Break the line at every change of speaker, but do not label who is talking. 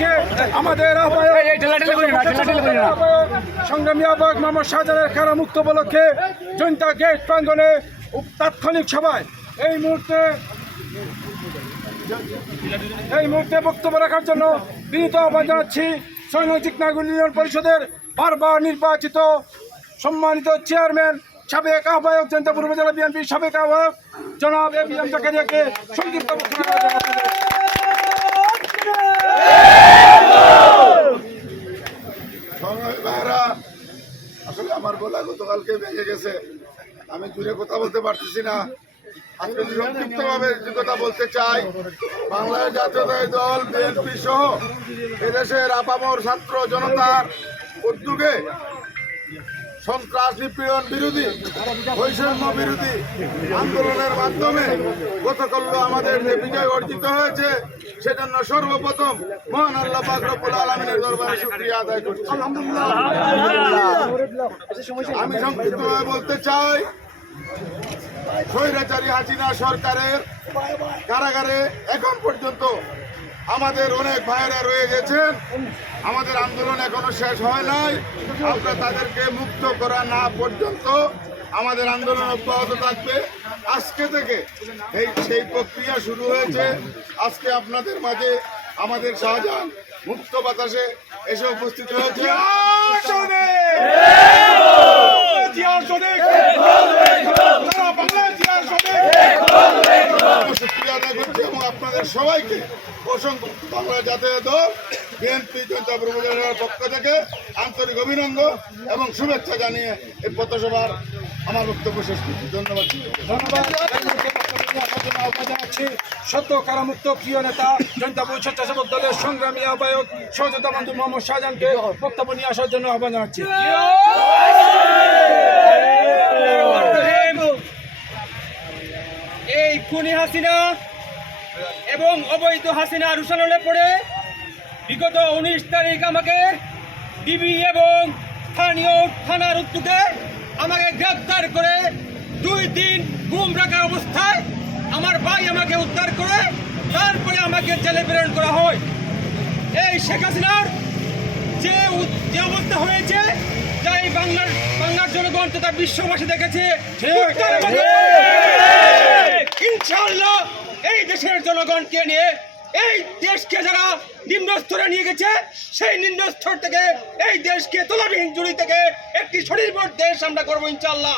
উপলক্ষে আমাদের সংগ্রামী আহ্বায়ক মোহাম্মদ শাহজাহানের খেলা মুক্ত উপলক্ষে জনতা গেট প্রাঙ্গনে তাৎক্ষণিক সভায় এই মুহূর্তে এই মুহূর্তে বক্তব্য রাখার জন্য বিনীত আহ্বান জানাচ্ছি সৈনিক নাগরিক ইউনিয়ন পরিষদের বারবার নির্বাচিত সম্মানিত চেয়ারম্যান সাবেক আহ্বায়ক জনতা পূর্ব উপজেলা বিএনপির সাবেক আহ্বায়ক জনাব এ বি এম জাকারিয়াকে সংক্ষিপ্ত বক্তব্য রাখার জন্য
সংগ্রামী ভাইরা, আসলে আমার গলা গতকালকে ভেঙে গেছে। আমি দূরে কথা বলতে পারতেছি না। আজকে সংক্ষিপ্ত ভাবে কথা বলতে চাই। বাংলাদেশ জাতীয়তাবাদী দল, বিএনপি সহ এদেশের আপামর ছাত্র জনতার উদ্যোগে সন্ত্রাস নিপীড়ন বিরোধী বৈষম্য বিরোধী আন্দোলনের মাধ্যমে গতকাল আমাদের যে বিজয় অর্জিত হয়েছে সেজন্য সর্বপ্রথম মহান আল্লাহ পাক রব্বুল আলমিনের দরবারে শুক্রিয়া আদায় করছি। আমি সংক্ষিপ্তভাবে বলতে চাই স্বৈরাচারী হাসিনা সরকারের কারাগারে এখন পর্যন্ত আমাদের অনেক ভাইয়েরা রয়ে গেছেন। আমাদের আন্দোলন এখনও শেষ হয় নাই। আমরা তাদেরকে মুক্ত করা না পর্যন্ত আমাদের আন্দোলন অব্যাহত থাকবে। আজকে থেকে এই সেই প্রক্রিয়া শুরু হয়েছে। আজকে আপনাদের মাঝে আমাদের শাহজাহান মুক্ত বাতাসে এসে উপস্থিত হয়েছে। আপনাদের সবাইকে অসংখ্য বাংলা জাতীয় দল বিএনপি জনতা প্রবলের পক্ষ থেকে আন্তরিক অভিনন্দন এবং শুভেচ্ছা জানিয়ে এই পথসভার আমার বক্তব্য শেষ করছি। ধন্যবাদ।
জানাচ্ছি সত্য কারামুক্ত প্রিয় নেতা জনতা পরিষদ স্বেচ্ছাসেবক দলের সংগ্রামী আহ্বায়ক সহযোগিতা বন্ধু মোহাম্মদ শাহজাহানকে বক্তব্য নিয়ে আসার জন্য আহ্বান জানাচ্ছি।
এই খুনি হাসিনা এবং অবৈধ হাসিনা রুশানলে পড়ে বিগত উনিশ তারিখ আমাকে ডিবি এবং স্থানীয় থানার উদ্যোগে আমাকে গ্রেপ্তার করে দুই দিন গুম রাখা অবস্থায় আমার ভাই আমাকে উদ্ধার করে তারপরে আমাকে জেলে প্রেরণ করা হয়। এই শেখ হাসিনার যে অবস্থা হয়েছে যা এই বাংলার বাংলার জনগণ তথা বিশ্ববাসী দেখেছে ইনশাআল্লাহ এই দেশের জনগণকে নিয়ে। এই দেশকে যারা নিম্ন স্তরে নিয়ে গেছে, সেই নিম্ন স্তর থেকে এই দেশকে তোলাবিহীন জুড়ি থেকে একটি স্বনির্ভর দেশ আমরা করব ইনশাআল্লাহ।